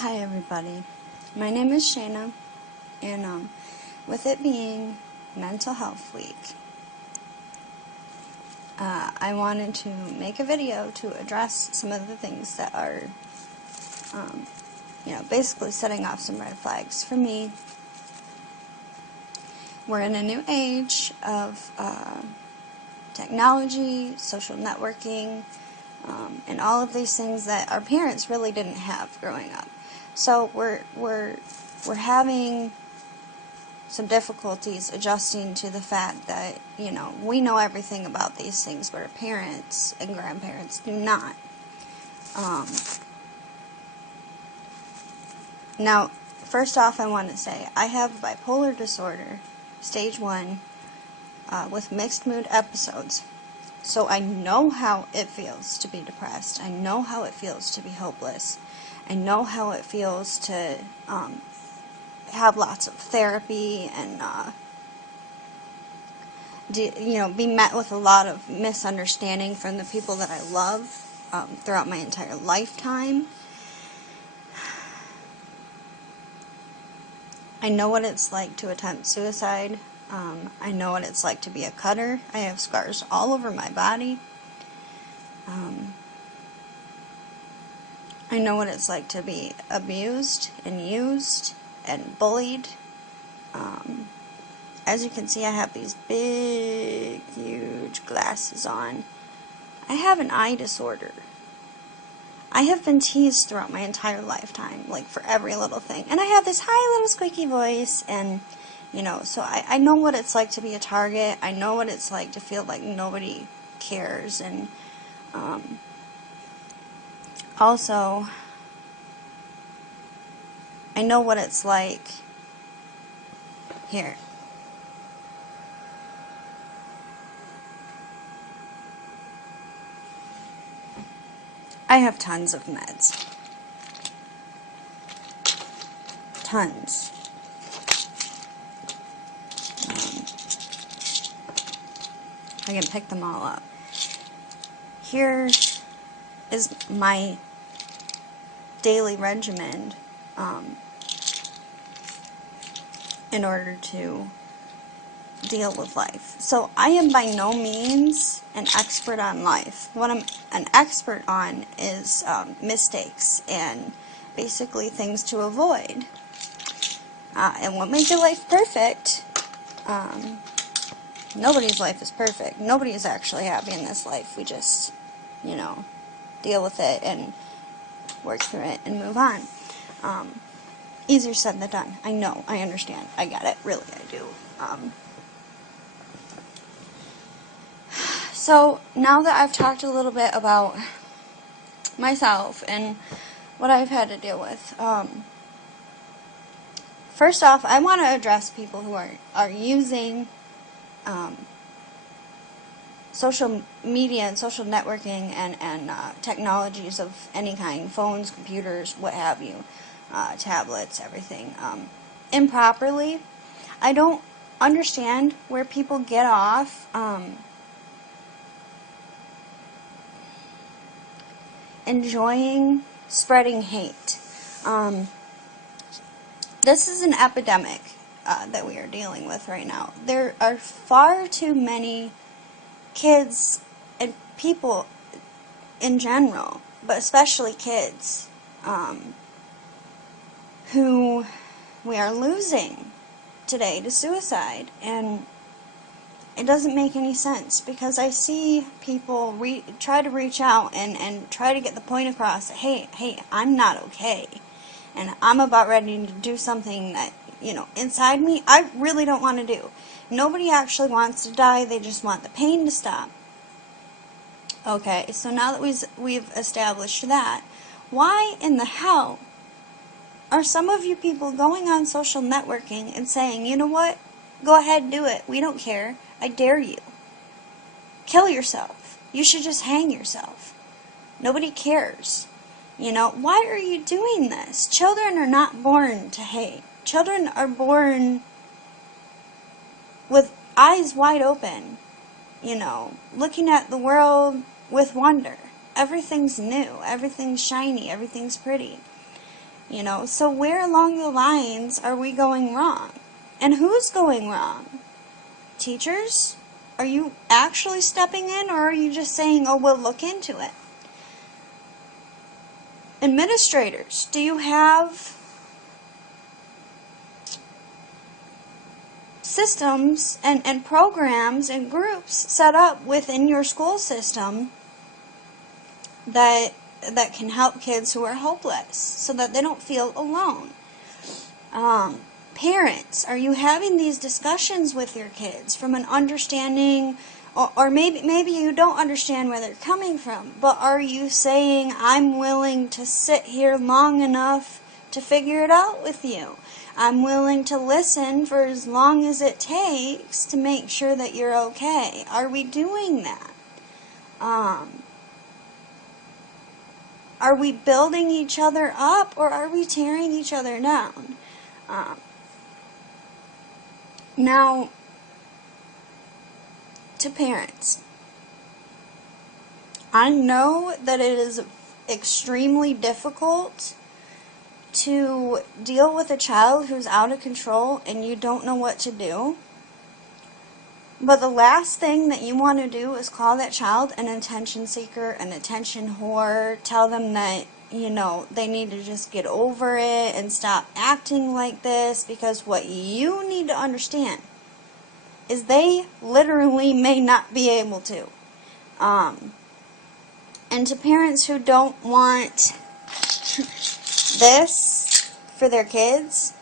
Hi everybody, my name is Shayna, and with it being Mental Health Week, I wanted to make a video to address some of the things that are, basically setting off some red flags for me. We're in a new age of technology, social networking, and all of these things that our parents really didn't have growing up. So we're having some difficulties adjusting to the fact that, we know everything about these things, but our parents and grandparents do not. Now, first off, I want to say I have bipolar disorder, stage 1, with mixed mood episodes. So I know how it feels to be depressed. I know how it feels to be hopeless. I know how it feels to have lots of therapy and be met with a lot of misunderstanding from the people that I love throughout my entire lifetime. I know what it's like to attempt suicide. I know what it's like to be a cutter. I have scars all over my body. I know what it's like to be abused and used and bullied. As you can see, I have these big, huge glasses on. I have an eye disorder. I have been teased throughout my entire lifetime, like for every little thing. And I have this high little squeaky voice, and, so I know what it's like to be a target. I know what it's like to feel like nobody cares, and also, I know what it's like here. I have tons of meds. Tons. I can pick them all up. Here is my daily regimen in order to deal with life. So I am by no means an expert on life. What I'm an expert on is mistakes and basically things to avoid. And what makes your life perfect? Nobody's life is perfect. Nobody is actually happy in this life. We just, deal with it and work through it and move on. Easier said than done. I know. I understand. I get it. Really, I do. So now that I've talked a little bit about myself and what I've had to deal with, first off, I want to address people who are using social media and social networking and technologies of any kind, phones, computers, what have you, tablets, everything, improperly. I don't understand where people get off enjoying spreading hate. This is an epidemic that we are dealing with right now. There are far too many kids and people in general, but especially kids, who we are losing today to suicide, and it doesn't make any sense, because I see people try to reach out and try to get the point across that, hey, I'm not okay, and I'm about ready to do something that, inside me, I really don't want to do. Nobody actually wants to die, they just want the pain to stop. Okay, so now that we've established that, why in the hell are some of you people going on social networking and saying, you know what, go ahead and do it, we don't care, I dare you. Kill yourself. You should just hang yourself. Nobody cares. Why are you doing this? Children are not born to hate. Children are born with eyes wide open, looking at the world with wonder. Everything's new, everything's shiny, everything's pretty. So where along the lines are we going wrong? And who's going wrong? Teachers? Are you actually stepping in, or are you just saying, oh, we'll look into it? Administrators, do you have systems and programs and groups set up within your school system that can help kids who are hopeless so that they don't feel alone? Parents, are you having these discussions with your kids from an understanding, or maybe you don't understand where they're coming from, but are you saying, I'm willing to sit here long enough to figure it out with you? I'm willing to listen for as long as it takes to make sure that you're okay. Are we doing that? Are we building each other up, or are we tearing each other down? Now, to parents, I know that it is extremely difficult to deal with a child who's out of control and you don't know what to do. But the last thing that you want to do is call that child an attention seeker, an attention whore, tell them that, they need to just get over it and stop acting like this, because what you need to understand is they literally may not be able to. And to parents who don't want this for their kids,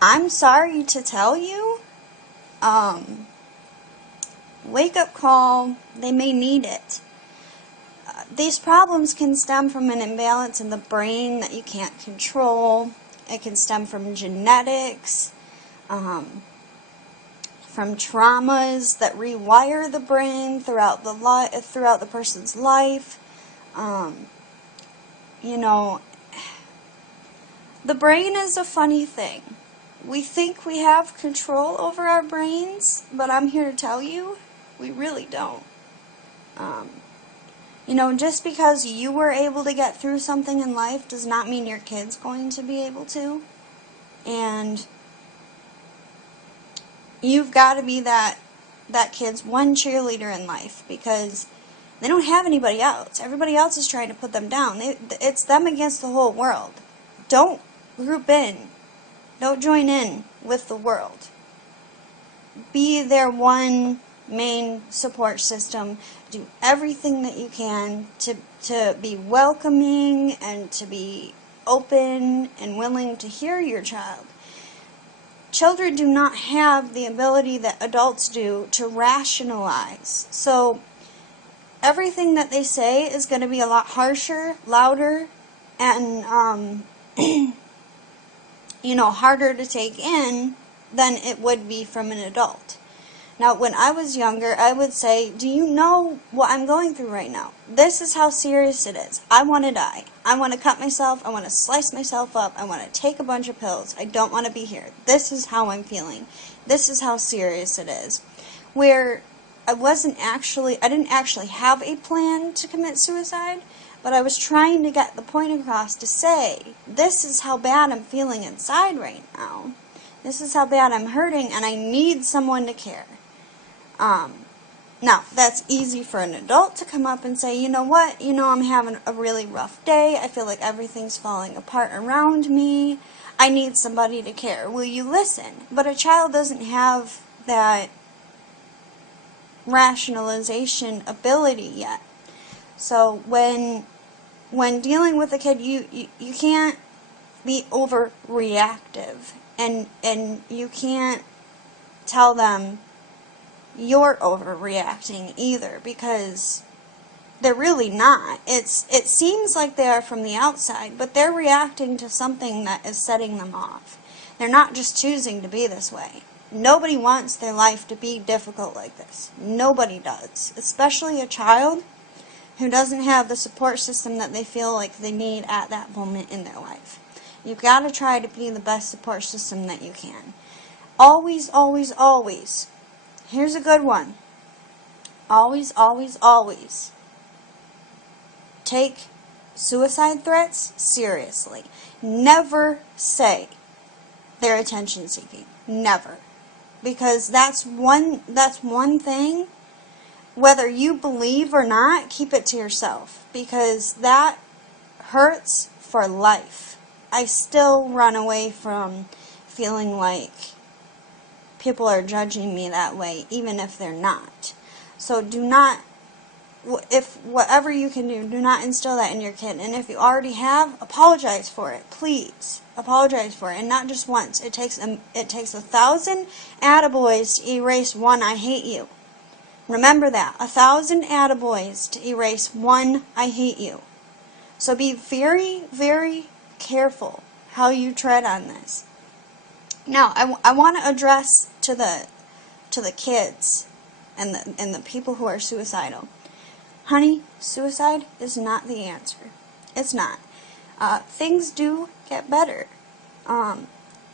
I'm sorry to tell you, wake up call, they may need it. These problems can stem from an imbalance in the brain that you can't control. It can stem from genetics, from traumas that rewire the brain throughout the person's life. The brain is a funny thing. We think we have control over our brains, but I'm here to tell you, we really don't. Just because you were able to get through something in life does not mean your kid's going to be able to. And you've got to be that kid's one cheerleader in life, because they don't have anybody else. Everybody else is trying to put them down. It's them against the whole world. Don't group in. Don't join in with the world. Be their one main support system. Do everything that you can to be welcoming and to be open and willing to hear your child. Children do not have the ability that adults do to rationalize. So everything that they say is going to be a lot harsher, louder, and harder to take in than it would be from an adult. Now, when I was younger, I would say, do you know what I'm going through right now? This is how serious it is. I want to die. I want to cut myself. I want to slice myself up. I want to take a bunch of pills. I don't want to be here. This is how I'm feeling. This is how serious it is. Where I didn't actually have a plan to commit suicide, but I was trying to get the point across to say, this is how bad I'm feeling inside right now. This is how bad I'm hurting, and I need someone to care. Now, that's easy for an adult to come up and say, you know what, I'm having a really rough day. I feel like everything's falling apart around me. I need somebody to care. Will you listen? But a child doesn't have that rationalization ability yet. So when dealing with a kid, you can't be overreactive, and you can't tell them you're overreacting either, because they're really not. It seems like they are from the outside, but they're reacting to something that is setting them off. They're not just choosing to be this way. Nobody wants their life to be difficult like this. Nobody does, especially a child who doesn't have the support system that they feel like they need at that moment in their life. You've got to try to be the best support system that you can. Always, always, always. Here's a good one. Always, always, always take suicide threats seriously. Never say they're attention seeking. Never. Because that's one thing, whether you believe or not, keep it to yourself, because that hurts for life. I still run away from feeling like people are judging me that way, even if they're not. So do not, if whatever you can do not instill that in your kid. And if you already have, apologize for it. Please apologize for it, and not just once. It takes 1,000 attaboys to erase one "I hate you." Remember that, 1,000 attaboys to erase one "I hate you." So be very, very careful how you tread on this. Now, I want to address to the kids and the people who are suicidal. Honey, suicide is not the answer. It's not. Things do get better.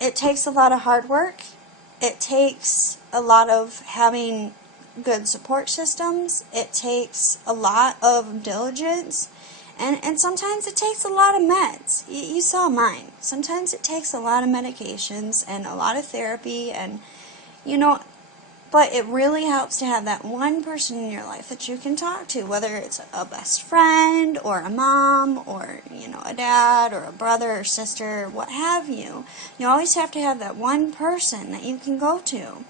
It takes a lot of hard work. It takes a lot of having good support systems. It takes a lot of diligence. And sometimes it takes a lot of meds. You saw mine. Sometimes it takes a lot of medications and a lot of therapy, and but it really helps to have that one person in your life that you can talk to, whether it's a best friend or a mom or, a dad or a brother or sister, what have you. You always have to have that one person that you can go to.